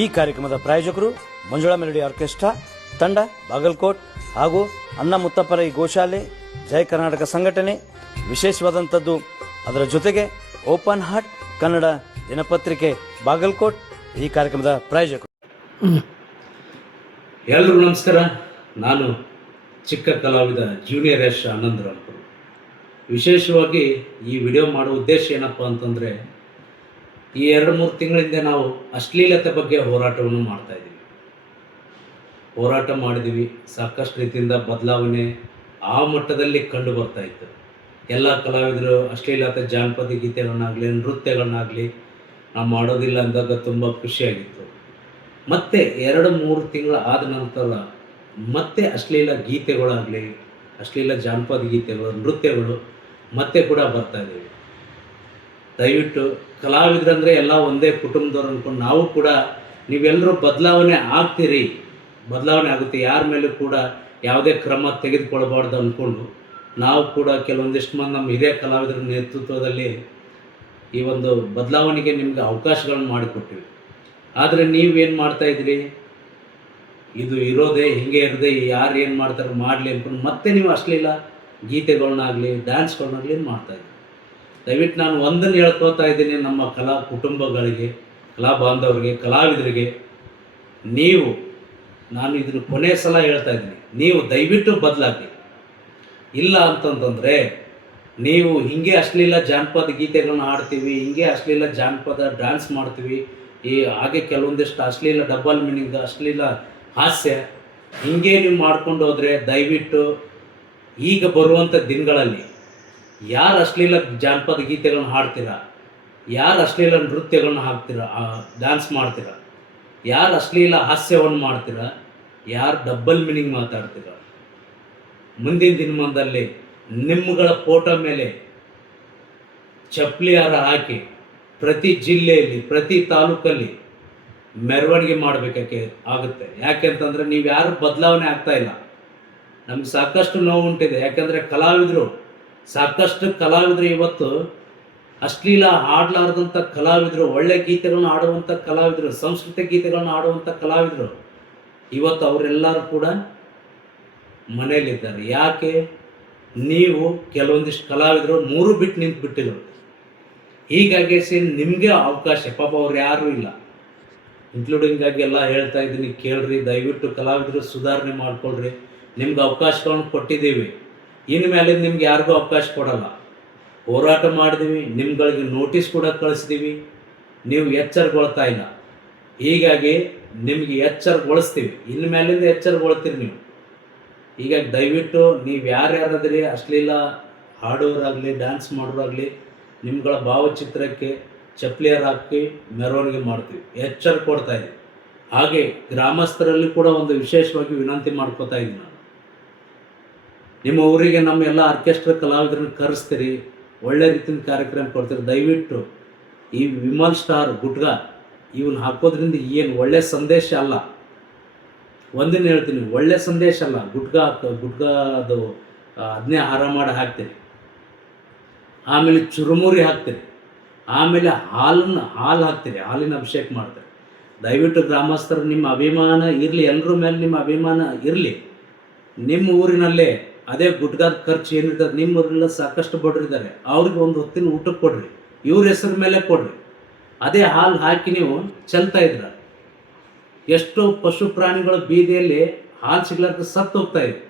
ಈ ಕಾರ್ಯಕ್ರಮದ ಪ್ರಾಯೋಜಕರು ಮಂಜುಳಾ ಮೆಲಡಿ ಆರ್ಕೆಸ್ಟ್ರಾ ತಂಡ ಬಾಗಲಕೋಟ್ ಹಾಗೂ ಅನ್ನ ಮುತ್ತಪ್ಪರೈ ಗೋಶಾಲೆ ಜಯ ಕರ್ನಾಟಕ ಸಂಘಟನೆ. ವಿಶೇಷವಾದಂಥದ್ದು ಅದರ ಜೊತೆಗೆ ಓಪನ್ ಹಾರ್ಟ್ ಕನ್ನಡ ದಿನಪತ್ರಿಕೆ ಬಾಗಲಕೋಟ್ ಈ ಕಾರ್ಯಕ್ರಮದ ಪ್ರಾಯೋಜಕರು. ಎಲ್ರಿಗೂ ನಮಸ್ಕಾರ. ನಾನು ಚಿಕ್ಕ ಕಲಾವಿದ ಜೂನಿಯರ್ ಯಶ್ ಆನಂದರಾಮ್ಪುರ. ವಿಶೇಷವಾಗಿ ಈ ವಿಡಿಯೋ ಮಾಡೋ ಉದ್ದೇಶ ಏನಪ್ಪ ಅಂತಂದರೆ, ಈ 2-3 ತಿಂಗಳಿಂದ ನಾವು ಅಶ್ಲೀಲತೆ ಬಗ್ಗೆ ಹೋರಾಟವನ್ನು ಮಾಡ್ತಾಯಿದ್ದೀವಿ. ಹೋರಾಟ ಮಾಡಿದ್ದೀವಿ. ಸಾಕಷ್ಟು ರೀತಿಯಿಂದ ಬದಲಾವಣೆ ಆ ಮಟ್ಟದಲ್ಲಿ ಕಂಡು ಬರ್ತಾ ಇತ್ತು. ಎಲ್ಲ ಕಲಾವಿದರು ಅಶ್ಲೀಲತೆ ಜಾನಪದ ಗೀತೆಗಳನ್ನಾಗಲಿ ನೃತ್ಯಗಳನ್ನಾಗಲಿ ನಾವು ಮಾಡೋದಿಲ್ಲ ಅಂದಾಗ ತುಂಬ ಖುಷಿಯಾಗಿತ್ತು. ಮತ್ತು 2-3 ತಿಂಗಳ ಆದ ನಂತರ ಮತ್ತೆ ಅಶ್ಲೀಲ ಗೀತೆಗಳಾಗಲಿ ಅಶ್ಲೀಲ ಜಾನಪದ ಗೀತೆಗಳು ನೃತ್ಯಗಳು ಮತ್ತೆ ಕೂಡ ಬರ್ತಾಯಿದ್ದೀವಿ. ದಯವಿಟ್ಟು ಕಲಾವಿದರಂದರೆ ಎಲ್ಲ ಒಂದೇ ಕುಟುಂಬದವ್ರು ಅಂದ್ಕೊಂಡು ನಾವು ಕೂಡ ನೀವೆಲ್ಲರೂ ಬದಲಾವಣೆ ಆಗ್ತೀರಿ, ಬದಲಾವಣೆ ಆಗುತ್ತೆ, ಯಾರ ಮೇಲೂ ಕೂಡ ಯಾವುದೇ ಕ್ರಮ ತೆಗೆದುಕೊಳ್ಬಾರ್ದು ಅಂದ್ಕೊಂಡು ನಾವು ಕೂಡ ಕೆಲವೊಂದಿಷ್ಟು ಮಂದಿ ನಮ್ಮ ಹಿರಿಯ ಕಲಾವಿದರ ನೇತೃತ್ವದಲ್ಲಿ ಈ ಒಂದು ಬದಲಾವಣೆಗೆ ನಿಮಗೆ ಅವಕಾಶಗಳನ್ನು ಮಾಡಿಕೊಟ್ಟಿವಿ. ಆದರೆ ನೀವೇನು ಮಾಡ್ತಾಯಿದ್ರಿ, ಇದು ಇರೋದೇ ಹಿಂಗೆ ಇರೋದೇ, ಯಾರು ಏನು ಮಾಡ್ತಾರೆ ಮಾಡಲಿ ಅಂದ್ಕೊಂಡು ಮತ್ತೆ ನೀವು ಅಶ್ಲೀಲ ಗೀತೆಗಳನ್ನಾಗಲಿ ಡ್ಯಾನ್ಸ್ಗಳನ್ನಾಗಲಿ ಮಾಡ್ತಾಯಿದ್ರಿ. ದಯವಿಟ್ಟು ನಾನು ಒಂದನ್ನು ಹೇಳ್ಕೊತಾ ಇದ್ದೀನಿ ನಮ್ಮ ಕಲಾ ಕುಟುಂಬಗಳಿಗೆ, ಕಲಾ ಬಾಂಧವರಿಗೆ, ಕಲಾವಿದರಿಗೆ, ನೀವು, ನಾನು ಇದನ್ನು ಕೊನೆಯ ಸಲ ಹೇಳ್ತಾ ಇದ್ದೀನಿ, ನೀವು ದಯವಿಟ್ಟು ಬದಲಾಗಿ. ಇಲ್ಲ ಅಂತಂತಂದರೆ ನೀವು ಹಿಂಗೆ ಅಶ್ಲೀಲ ಜಾನಪದ ಗೀತೆಗಳನ್ನ ಹಾಡ್ತೀವಿ, ಹಿಂಗೆ ಅಶ್ಲೀಲ ಜಾನಪದ ಡ್ಯಾನ್ಸ್ ಮಾಡ್ತೀವಿ, ಹಾಗೆ ಕೆಲವೊಂದಿಷ್ಟು ಅಶ್ಲೀಲ ಡಬಲ್ ಮೀನಿಂಗ್ ಅಶ್ಲೀಲ ಹಾಸ್ಯ ಹಿಂಗೆ ನೀವು ಮಾಡ್ಕೊಂಡು ಹೋದರೆ ದಯವಿಟ್ಟು ಈಗ ಬರುವಂಥ ದಿನಗಳಲ್ಲಿ ಯಾರು ಅಶ್ಲೀಲ ಜಾನಪದ ಗೀತೆಗಳನ್ನ ಹಾಡ್ತೀರಾ, ಯಾರು ಅಶ್ಲೀಲ ನೃತ್ಯಗಳನ್ನ ಹಾಕ್ತೀರಾ, ಡ್ಯಾನ್ಸ್ ಮಾಡ್ತೀರಾ, ಯಾರು ಅಶ್ಲೀಲ ಹಾಸ್ಯವನ್ನು ಮಾಡ್ತೀರಾ, ಯಾರು ಡಬ್ಬಲ್ ಮೀನಿಂಗ್ ಮಾತಾಡ್ತೀರಾ, ಮುಂದಿನ ದಿನಮಾನದಲ್ಲಿ ನಿಮ್ಮಗಳ ಫೋಟೋ ಮೇಲೆ ಚಪ್ಪಲಿ ಹಾರ ಹಾಕಿ ಪ್ರತಿ ಜಿಲ್ಲೆಯಲ್ಲಿ ಪ್ರತಿ ತಾಲೂಕಲ್ಲಿ ಮೆರವಣಿಗೆ ಮಾಡಬೇಕಕ್ಕೆ ಆಗುತ್ತೆ. ಯಾಕೆಂತಂದರೆ ನೀವು ಯಾರು ಬದಲಾವಣೆ ಆಗ್ತಾಯಿಲ್ಲ. ನಮ್ಗೆ ಸಾಕಷ್ಟು ನೋವು ಉಂಟಿದೆ. ಯಾಕೆಂದರೆ ಸಾಕಷ್ಟು ಕಲಾವಿದರು ಇವತ್ತು ಅಶ್ಲೀಲ ಹಾಡಲಾರ್ದಂಥ ಕಲಾವಿದರು, ಒಳ್ಳೆ ಗೀತೆಗಳನ್ನ ಆಡುವಂಥ ಕಲಾವಿದರು, ಸಂಸ್ಕೃತಿ ಗೀತೆಗಳನ್ನ ಆಡುವಂಥ ಕಲಾವಿದರು ಇವತ್ತು ಅವರೆಲ್ಲರೂ ಕೂಡ ಮನೆಯಲ್ಲಿದ್ದಾರೆ. ಯಾಕೆ? ನೀವು ಕೆಲವೊಂದಿಷ್ಟು ಕಲಾವಿದರು 3 ಬಿಟ್ಟು ನಿಂತುಬಿಟ್ಟಿದ್ರು. ಹೀಗಾಗಿ ನಿಮಗೆ ಅವಕಾಶ, ಪಾಪ ಅವ್ರು ಯಾರೂ ಇಲ್ಲ, ಇನ್ಕ್ಲೂಡಿಂಗಾಗಿ ಎಲ್ಲ ಹೇಳ್ತಾ ಇದ್ದೀನಿ, ಕೇಳ್ರಿ. ದಯವಿಟ್ಟು ಕಲಾವಿದರು ಸುಧಾರಣೆ ಮಾಡಿಕೊಳ್ರಿ. ನಿಮ್ಗೆ ಅವಕಾಶಗಳನ್ನು ಕೊಟ್ಟಿದ್ದೀವಿ, ಇನ್ನು ಮೇಲೆ ನಿಮ್ಗೆ ಯಾರಿಗೂ ಅವಕಾಶ ಕೊಡಲ್ಲ. ಹೋರಾಟ ಮಾಡಿದ್ದೀವಿ, ನಿಮ್ಗಳಿಗೆ ನೋಟಿಸ್ ಕೂಡ ಕಳಿಸ್ತೀವಿ, ನೀವು ಎಚ್ಚರಗೊಳ್ತಾ ಇಲ್ಲ. ಹೀಗಾಗಿ ನಿಮಗೆ ಎಚ್ಚರಗೊಳಿಸ್ತೀವಿ, ಇನ್ನು ಮೇಲಿಂದ ಎಚ್ಚರಗೊಳ್ತೀರಿ ನೀವು. ಹೀಗಾಗಿ ದಯವಿಟ್ಟು ನೀವು ಯಾರ್ಯಾರಾದ್ರಿ ಅಶ್ಲೀಲ ಹಾಡೋರಾಗಲಿ ಡ್ಯಾನ್ಸ್ ಮಾಡೋರಾಗಲಿ ನಿಮ್ಗಳ ಭಾವಚಿತ್ರಕ್ಕೆ ಚಪ್ಪಲಿಯರ್ ಹಾಕಿ ಮೆರವಣಿಗೆ ಮಾಡ್ತೀವಿ, ಎಚ್ಚರ ಕೊಡ್ತಾ ಇದ್ದೀವಿ. ಹಾಗೆ ಗ್ರಾಮಸ್ಥರಲ್ಲಿ ಕೂಡ ಒಂದು ವಿಶೇಷವಾಗಿ ವಿನಂತಿ ಮಾಡ್ಕೋತಾ ಇದ್ದೀನಿ ನಾನು, ನಿಮ್ಮ ಊರಿಗೆ ನಮ್ಮ ಎಲ್ಲ ಆರ್ಕೆಸ್ಟ್ರಾ ಕಲಾವಿದರನ್ನ ಕರೆಸ್ತೀರಿ, ಒಳ್ಳೆ ರೀತಿಯ ಕಾರ್ಯಕ್ರಮ ಕೊಡ್ತೀರಿ. ದಯವಿಟ್ಟು ಈ ವಿಮಲ್ ಸ್ಟಾರ್ ಗುಟ್ಗ ಇವನ್ನ ಹಾಕೋದ್ರಿಂದ ಏನು ಒಳ್ಳೆ ಸಂದೇಶ ಅಲ್ಲ. ಒಂದಿನ ಹೇಳ್ತೀನಿ, ಒಳ್ಳೆ ಸಂದೇಶ ಅಲ್ಲ. ಗುಟ್ಗ ಅದು ಅದನ್ನೇ ಹಾರ ಮಾಡಿ ಹಾಕ್ತೀರಿ, ಆಮೇಲೆ ಚುರುಮುರಿ ಹಾಕ್ತೀರಿ, ಆಮೇಲೆ ಹಾಲು ಹಾಕ್ತೀರಿ, ಹಾಲಿನ ಅಭಿಷೇಕ ಮಾಡ್ತೀರಿ. ದಯವಿಟ್ಟು ಗ್ರಾಮಸ್ಥರು ನಿಮ್ಮ ಅಭಿಮಾನ ಇರಲಿ, ಎಲ್ಲರ ಮೇಲೆ ನಿಮ್ಮ ಅಭಿಮಾನ ಇರಲಿ. ನಿಮ್ಮ ಊರಿನಲ್ಲೇ ಅದೇ ಗುಟ್ಗಾದ ಖರ್ಚು ಏನಿರ್ತದೆ, ನಿಮ್ಮ ಊರಿನೆಲ್ಲ ಸಾಕಷ್ಟು ಬಡರಿದ್ದಾರೆ, ಅವ್ರಿಗೆ ಒಂದು ಹೊತ್ತಿನ ಊಟಕ್ಕೆ ಕೊಡ್ರಿ, ಇವ್ರ ಹೆಸರು ಮೇಲೆ ಕೊಡ್ರಿ. ಅದೇ ಹಾಲು ಹಾಕಿ ನೀವು ಚೆಲ್ತಾ ಇದ್ರ. ಎಷ್ಟೋ ಪಶು ಪ್ರಾಣಿಗಳು ಬೀದಿಯಲ್ಲಿ ಹಾಲು ಸಿಗ್ಲಾರ್ದು ಸತ್ತು ಹೋಗ್ತಾ ಇದೆ.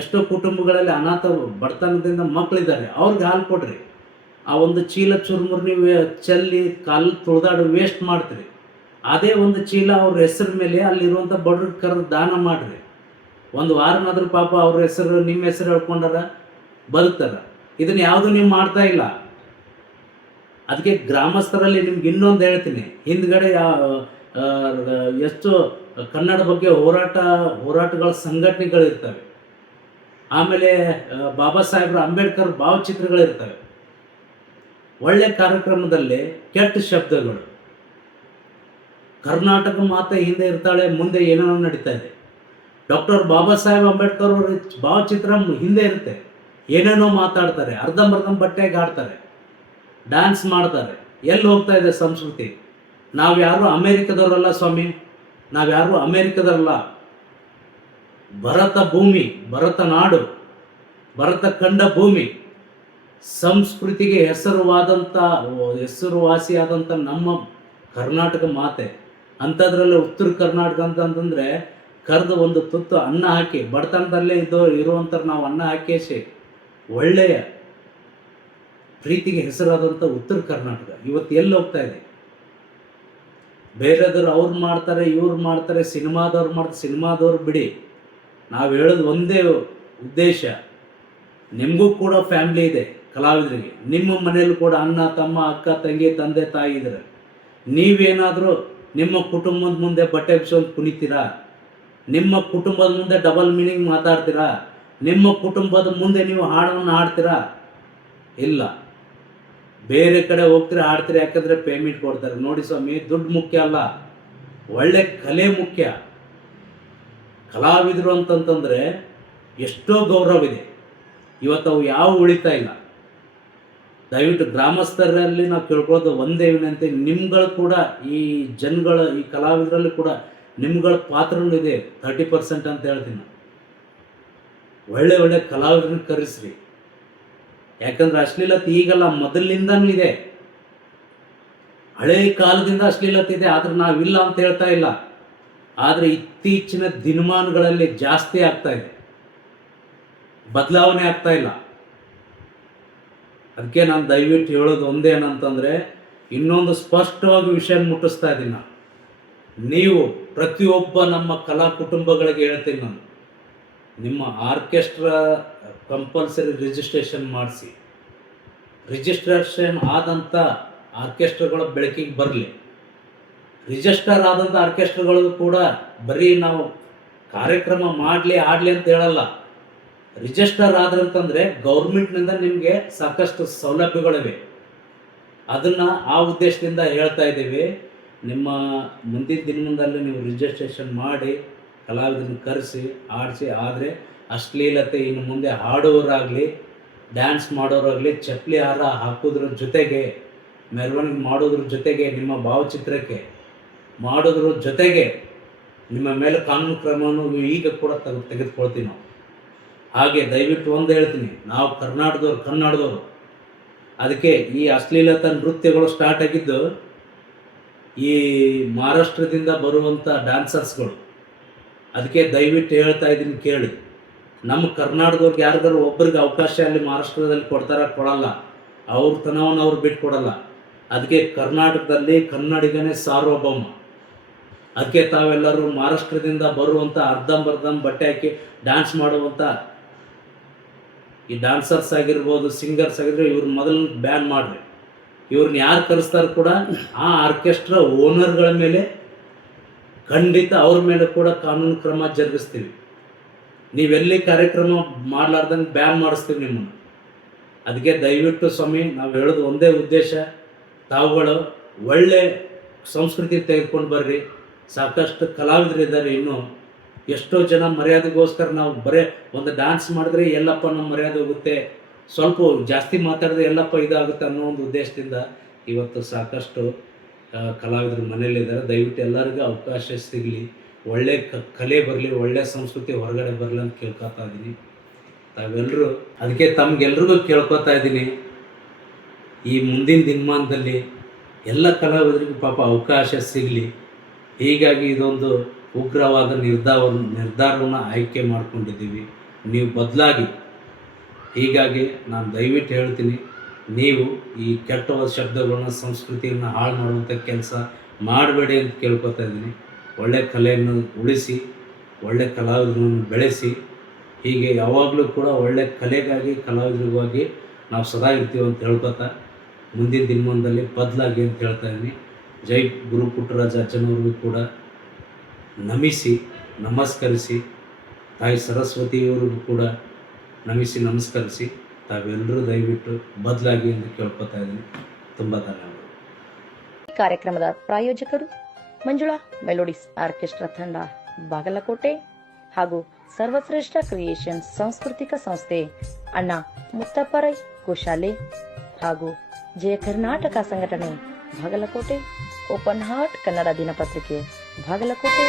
ಎಷ್ಟೋ ಕುಟುಂಬಗಳಲ್ಲಿ ಅನಾಥ ಬಡತನದಿಂದ ಮಕ್ಕಳಿದ್ದಾರೆ, ಅವ್ರಿಗೆ ಹಾಲು ಕೊಡ್ರಿ. ಆ ಒಂದು ಚೀಲ ಚುರುಮುರು ನೀವು ಚೆಲ್ಲಿ ಕಾಲು ತುಳಿದಾಡು ವೇಸ್ಟ್ ಮಾಡ್ತೀರಿ. ಅದೇ ಒಂದು ಚೀಲ ಅವ್ರ ಹೆಸರು ಮೇಲೆ ಅಲ್ಲಿರುವಂಥ ಬಡ್ರಿಗೆ ಕರೆದು ದಾನ ಮಾಡಿರಿ. ಒಂದು ವಾರನಾದ್ರೂ ಪಾಪ ಅವ್ರ ಹೆಸರು ನಿಮ್ಮ ಹೆಸರು ಹೇಳ್ಕೊಂಡಾರ ಬದುಕ್ತಾರ. ಇದನ್ನು ಯಾವುದೂ ನೀವು ಮಾಡ್ತಾ ಇಲ್ಲ. ಅದಕ್ಕೆ ಗ್ರಾಮಸ್ಥರಲ್ಲಿ ನಿಮ್ಗೆ ಇನ್ನೊಂದು ಹೇಳ್ತೀನಿ, ಹಿಂದ್ಗಡೆ ಎಷ್ಟು ಕನ್ನಡ ಬಗ್ಗೆ ಹೋರಾಟಗಳ ಸಂಘಟನೆಗಳಿರ್ತವೆ, ಆಮೇಲೆ ಬಾಬಾ ಸಾಹೇಬ್ರ ಅಂಬೇಡ್ಕರ್ ಭಾವಚಿತ್ರಗಳಿರ್ತವೆ. ಒಳ್ಳೆ ಕಾರ್ಯಕ್ರಮದಲ್ಲಿ ಕೆಟ್ಟ ಶಬ್ದಗಳು, ಕರ್ನಾಟಕ ಮಾತೆ ಹಿಂದೆ ಇರ್ತಾಳೆ, ಮುಂದೆ ಏನೇನೋ ನಡೀತಾ ಇದೆ. ಡಾಕ್ಟರ್ ಬಾಬಾ ಸಾಹೇಬ್ ಅಂಬೇಡ್ಕರ್ ಅವ್ರ ಭಾವಚಿತ್ರ ಹಿಂದೆ ಇರುತ್ತೆ, ಏನೇನೋ ಮಾತಾಡ್ತಾರೆ, ಅರ್ಧಂಬರ್ಧಂ ಬಟ್ಟೆಗೆ ಆಡ್ತಾರೆ, ಡ್ಯಾನ್ಸ್ ಮಾಡ್ತಾರೆ. ಎಲ್ಲಿ ಹೋಗ್ತಾ ಇದೆ ಸಂಸ್ಕೃತಿ? ನಾವ್ಯಾರು ಅಮೇರಿಕದವರಲ್ಲ ಸ್ವಾಮಿ, ನಾವ್ಯಾರು ಅಮೇರಿಕದವರಲ್ಲ. ಭರತ ಭೂಮಿ, ಭರತ ನಾಡು, ಭರತ ಕಂಡ ಭೂಮಿ, ಸಂಸ್ಕೃತಿಗೆ ಹೆಸರುವಾಸಿಯಾದಂಥ ನಮ್ಮ ಕರ್ನಾಟಕ ಮಾತೆ. ಅಂಥದ್ರಲ್ಲಿ ಉತ್ತರ ಕರ್ನಾಟಕ ಅಂತಂದರೆ ಕರೆದು ಒಂದು ತುತ್ತು ಅನ್ನ ಹಾಕಿ, ಬಡತನದಲ್ಲೇ ಇರುವಂಥ ನಾವು ಅನ್ನ ಹಾಕಿಸಿ ಒಳ್ಳೆಯ ಪ್ರೀತಿಗೆ ಹೆಸರಾದಂಥ ಉತ್ತರ ಕರ್ನಾಟಕ ಇವತ್ತು ಎಲ್ಲಿ ಹೋಗ್ತಾ ಇದೆ? ಬೇರೆದವ್ರು ಅವ್ರು ಮಾಡ್ತಾರೆ, ಇವ್ರು ಮಾಡ್ತಾರೆ, ಸಿನಿಮಾದವ್ರು ಬಿಡಿ. ನಾವು ಹೇಳೋದು ಒಂದೇ ಉದ್ದೇಶ, ನಿಮಗೂ ಕೂಡ ಫ್ಯಾಮ್ಲಿ ಇದೆ ಕಲಾವಿದರಿಗೆ. ನಿಮ್ಮ ಮನೇಲಿ ಕೂಡ ಅಣ್ಣ ತಮ್ಮ ಅಕ್ಕ ತಂಗಿ ತಂದೆ ತಾಯಿ ಇದ್ದಾರೆ. ನೀವೇನಾದರೂ ನಿಮ್ಮ ಕುಟುಂಬದ ಮುಂದೆ ಬಟ್ಟೆ ಬಿಚ್ಚೋದು ಕುಣಿತೀರಾ? ನಿಮ್ಮ ಕುಟುಂಬದ ಮುಂದೆ ಡಬಲ್ ಮೀನಿಂಗ್ ಮಾತಾಡ್ತೀರಾ? ನಿಮ್ಮ ಕುಟುಂಬದ ಮುಂದೆ ನೀವು ಹಾಡನ್ನು ಹಾಡ್ತೀರಾ? ಇಲ್ಲ, ಬೇರೆ ಕಡೆ ಹೋಗ್ತೀರಾ, ಹಾಡ್ತೀರಾ. ಯಾಕಂದರೆ ಪೇಮೆಂಟ್ ಕೊಡ್ತಾರೆ. ನೋಡಿ ಸ್ವಾಮಿ, ದುಡ್ಡು ಮುಖ್ಯ ಅಲ್ಲ, ಒಳ್ಳೆ ಕಲೆ ಮುಖ್ಯ. ಕಲಾವಿದರು ಅಂತಂತಂದರೆ ಎಷ್ಟೋ ಗೌರವ ಇದೆ. ಇವತ್ತು ಅವು ಯಾವ ಉಳಿತಾ ಇಲ್ಲ. ದಯವಿಟ್ಟು ಗ್ರಾಮಸ್ಥರಲ್ಲಿ ನಾವು ಕೇಳ್ಕೊಳ್ಳೋದು ಒಂದೇ ವಿನಂತಿ, ನಿಮ್ಗಳು ಕೂಡ ಈ ಈ ಕಲಾವಿದರಲ್ಲಿ ಕೂಡ ನಿಮ್ಗಳ ಪಾತ್ರನೂ ಇದೆ. 30% ಅಂತ ಹೇಳ್ತೀನಿ. ಒಳ್ಳೆ ಒಳ್ಳೆ ಕಲಾವಿದರನ್ನ ಕರೆಸ್ರಿ. ಯಾಕಂದ್ರೆ ಅಶ್ಲೀಲತೆ ಈಗಲ್ಲ, ಮೊದಲಿಂದನೂ ಇದೆ. ಹಳೆ ಕಾಲದಿಂದ ಅಶ್ಲೀಲತೆ ಇದೆ, ಆದ್ರೆ ನಾವಿಲ್ಲ ಅಂತ ಹೇಳ್ತಾ ಇಲ್ಲ. ಆದರೆ ಇತ್ತೀಚಿನ ದಿನಮಾನಗಳಲ್ಲಿ ಜಾಸ್ತಿ ಆಗ್ತಾ ಇದೆ, ಬದಲಾವಣೆ ಆಗ್ತಾ ಇಲ್ಲ. ಅದಕ್ಕೆ ನಾನು ದಯವಿಟ್ಟು ಹೇಳೋದು ಒಂದೇನಂತಂದರೆ, ಇನ್ನೊಂದು ಸ್ಪಷ್ಟವಾಗಿ ವಿಷಯ ಮುಟ್ಟಿಸ್ತಾ ಇದ್ದೀನಿ ನಾನು. ನೀವು ಪ್ರತಿಯೊಬ್ಬ ನಮ್ಮ ಕಲಾ ಕುಟುಂಬಗಳಿಗೆ ಹೇಳ್ತೀನಿ ನಾನು, ನಿಮ್ಮ ಆರ್ಕೆಸ್ಟ್ರಾ ಕಂಪಲ್ಸರಿ ರಿಜಿಸ್ಟ್ರೇಷನ್ ಮಾಡಿಸಿ. ರಿಜಿಸ್ಟ್ರೇಷನ್ ಆದಂಥ ಆರ್ಕೆಸ್ಟ್ರಾಗಳು ಬೆಳಕಿಗೆ ಬರಲಿ. ರಿಜಿಸ್ಟರ್ ಆದಂಥ ಆರ್ಕೆಸ್ಟ್ರಾಗಳು ಕೂಡ ಬರೀ ನಾವು ಕಾರ್ಯಕ್ರಮ ಮಾಡಲಿ ಆಡಲಿ ಅಂತ ಹೇಳಲ್ಲ. ರಿಜಿಸ್ಟರ್ ಆದ್ರಂತಂದರೆ ಗೌರ್ಮೆಂಟ್ನಿಂದ ನಿಮಗೆ ಸಾಕಷ್ಟು ಸೌಲಭ್ಯಗಳಿವೆ. ಅದನ್ನು ಆ ಉದ್ದೇಶದಿಂದ ಹೇಳ್ತಾ ಇದ್ದೀವಿ. ನಿಮ್ಮ ಮುಂದಿನ ದಿನದಲ್ಲಿ ನೀವು ರಿಜಿಸ್ಟ್ರೇಷನ್ ಮಾಡಿ ಕಲಾವಿದರನ್ನು ಕರೆಸಿ ಆಡಿಸಿ. ಆದರೆ ಅಶ್ಲೀಲತೆ ಇನ್ನು ಮುಂದೆ ಹಾಡೋರಾಗಲಿ ಡ್ಯಾನ್ಸ್ ಮಾಡೋರಾಗಲಿ ಚಪ್ಪಲಿ ಹಾರ ಹಾಕೋದ್ರ ಜೊತೆಗೆ, ಮೆರವಣಿಗೆ ಮಾಡೋದ್ರ ಜೊತೆಗೆ, ನಿಮ್ಮ ಭಾವಚಿತ್ರಕ್ಕೆ ಮಾಡೋದ್ರ ಜೊತೆಗೆ ನಿಮ್ಮ ಮೇಲೆ ಕಾನೂನು ಕ್ರಮವನ್ನು ಈಗ ಕೂಡ ತೆಗೆದುಕೊಳ್ತೀವಿ ನಾವು. ಹಾಗೆ ದಯವಿಟ್ಟು ಒಂದು ಹೇಳ್ತೀನಿ, ನಾವು ಕನ್ನಡದವರು. ಅದಕ್ಕೆ ಈ ಅಶ್ಲೀಲತಾ ನೃತ್ಯಗಳು ಸ್ಟಾರ್ಟ್ ಆಗಿದ್ದು ಈ ಮಹಾರಾಷ್ಟ್ರದಿಂದ ಬರುವಂಥ ಡ್ಯಾನ್ಸರ್ಸ್ಗಳು. ಅದಕ್ಕೆ ದಯವಿಟ್ಟು ಹೇಳ್ತಾ ಇದ್ದೀನಿ ಕೇಳಿ. ನಮ್ಮ ಕರ್ನಾಟಕದವ್ರಿಗೆ ಯಾರಿಗಾರು ಒಬ್ಬರಿಗೆ ಅವಕಾಶ ಅಲ್ಲಿ ಮಹಾರಾಷ್ಟ್ರದಲ್ಲಿ ಕೊಡಲ್ಲ. ಅವ್ರ ತನವನ್ನು ಅವ್ರು ಬಿಟ್ಕೊಡಲ್ಲ. ಅದಕ್ಕೆ ಕರ್ನಾಟಕದಲ್ಲಿ ಕನ್ನಡಿಗನೇ ಸಾರ್ವಭೌಮ. ಅದಕ್ಕೆ ತಾವೆಲ್ಲರೂ ಮಹಾರಾಷ್ಟ್ರದಿಂದ ಬರುವಂಥ ಅರ್ಧಂಬರ್ಧಂ ಬಟ್ಟೆ ಹಾಕಿ ಡ್ಯಾನ್ಸ್ ಮಾಡುವಂಥ ಈ ಡ್ಯಾನ್ಸರ್ಸ್ ಆಗಿರ್ಬೋದು, ಸಿಂಗರ್ಸ್ ಆಗಿದ್ರೆ ಇವ್ರ ಮೊದಲು ಬ್ಯಾನ್ ಮಾಡಿರಿ. ಇವ್ರನ್ನ ಯಾರು ಕರೆಸ್ತಾರೆ ಕೂಡ ಆ ಆರ್ಕೆಸ್ಟ್ರಾ ಓನರ್ಗಳ ಮೇಲೆ ಖಂಡಿತ ಅವ್ರ ಮೇಲೆ ಕೂಡ ಕಾನೂನು ಕ್ರಮ ಜರುಗಿಸ್ತೀವಿ. ನೀವೆಲ್ಲಿ ಕಾರ್ಯಕ್ರಮ ಮಾಡಲಾರ್ದಂಗೆ ಬ್ಯಾನ್ ಮಾಡಿಸ್ತೀವಿ ನಿಮ್ಮನ್ನು. ಅದಕ್ಕೆ ದಯವಿಟ್ಟು ಸ್ವಾಮಿ, ನಾವು ಹೇಳೋದು ಒಂದೇ ಉದ್ದೇಶ, ತಾವುಗಳು ಒಳ್ಳೆ ಸಂಸ್ಕೃತಿ ತೆಗೆದುಕೊಂಡು ಬರ್ರಿ. ಸಾಕಷ್ಟು ಕಲಾವಿದರಿದ್ದಾರೆ. ಇನ್ನೂ ಎಷ್ಟೋ ಜನ ಮರ್ಯಾದೆಗೋಸ್ಕರ ನಾವು ಬರೀ ಒಂದು ಡ್ಯಾನ್ಸ್ ಮಾಡಿದ್ರೆ ಎಲ್ಲಪ್ಪ ನಮ್ಮ ಮರ್ಯಾದೆ ಹೋಗುತ್ತೆ, ಸ್ವಲ್ಪ ಜಾಸ್ತಿ ಮಾತಾಡಿದ್ರೆ ಎಲ್ಲಪ್ಪ ಇದಾಗುತ್ತೆ ಅನ್ನೋ ಒಂದು ಉದ್ದೇಶದಿಂದ ಇವತ್ತು ಸಾಕಷ್ಟು ಕಲಾವಿದರು ಮನೆಯಲ್ಲಿದ್ದಾರೆ. ದಯವಿಟ್ಟು ಎಲ್ಲರಿಗೂ ಅವಕಾಶ ಸಿಗಲಿ, ಒಳ್ಳೆ ಕಲೆ ಬರಲಿ, ಒಳ್ಳೆ ಸಂಸ್ಕೃತಿ ಹೊರಗಡೆ ಬರಲಿ ಅಂತ ಕೇಳ್ಕೊತಾ ಇದ್ದೀನಿ ತಾವೆಲ್ಲರೂ. ಅದಕ್ಕೆ ತಮಗೆಲ್ರಿಗೂ ಕೇಳ್ಕೊತಾ ಇದ್ದೀನಿ, ಈ ಮುಂದಿನ ದಿನಮಾನದಲ್ಲಿ ಎಲ್ಲ ಕಲಾವಿದರಿಗೂ ಪಾಪ ಅವಕಾಶ ಸಿಗಲಿ. ಹೀಗಾಗಿ ಇದೊಂದು ಉಗ್ರವಾದ ನಿರ್ಧಾರವನ್ನು ಆಯ್ಕೆ ಮಾಡ್ಕೊಂಡಿದ್ದೀವಿ. ನೀವು ಬದಲಾಗಿ. ಹೀಗಾಗಿ ನಾನು ದಯವಿಟ್ಟು ಹೇಳ್ತೀನಿ, ನೀವು ಈ ಕೆಟ್ಟ ಶಬ್ದಗಳನ್ನ, ಸಂಸ್ಕೃತಿಯನ್ನು ಹಾಳು ಮಾಡುವಂಥ ಕೆಲಸ ಮಾಡಬೇಡಿ ಅಂತ ಕೇಳ್ಕೊತಾ ಇದ್ದೀನಿ. ಒಳ್ಳೆ ಕಲೆಯನ್ನು ಉಳಿಸಿ, ಒಳ್ಳೆ ಕಲಾವಿದರನ್ನು ಬೆಳೆಸಿ. ಹೀಗೆ ಯಾವಾಗಲೂ ಕೂಡ ಒಳ್ಳೆ ಕಲೆಗಾಗಿ, ಕಲಾವಿದರಿಗಾಗಿ ನಾವು ಸದಾ ಇರ್ತೀವಿ ಅಂತ ಹೇಳ್ಕೊತಾ ಮುಂದಿನ ದಿನಮಾನದಲ್ಲಿ ಬದಲಾಗಿ ಅಂತ ಹೇಳ್ತಾ ಇದ್ದೀನಿ. ಜೈ ಗುರು ಪುಟ್ಟರಾಜ ಅಜ್ಜನವ್ರಿಗೂ ಕೂಡ ನಮಿಸಿ ನಮಸ್ಕರಿಸಿ, ತಾಯಿ ಸರಸ್ವತಿಯವರಿಗೂ ಕೂಡ ನಮಸ್ಕರಿಸಿ ತಾವೆಲ್ಲರೂ ದಯವಿಟ್ಟು ಬದಲಾಗಿ ಎಂದು ಕೇಳ್ಕೊತಾ ಇದ್ದೀನಿ. ತುಂಬ ಧನ್ಯವಾದಗಳು. ಕಾರ್ಯಕ್ರಮದ ಪ್ರಾಯೋಜಕರು ಮಂಜುಳಾ ಮೆಲೋಡಿಸ್ ಆರ್ಕೆಸ್ಟ್ರಾ ತಂಡ ಬಾಗಲಕೋಟೆ ಹಾಗೂ ಸರ್ವಶ್ರೇಷ್ಠ ಕ್ರಿಯೇಷನ್ಸ್ ಸಾಂಸ್ಕೃತಿಕ ಸಂಸ್ಥೆ ಅಣ್ಣ ಮುತ್ತಪ್ಪರೈ ಗೋಶಾಲೆ ಹಾಗೂ ಜಯ ಕರ್ನಾಟಕ ಸಂಘಟನೆ ಬಾಗಲಕೋಟೆ. ಓಪನ್ ಹಾರ್ಟ್ ಕನ್ನಡ ದಿನಪತ್ರಿಕೆ ಬಾಗಲಕೋಟೆ.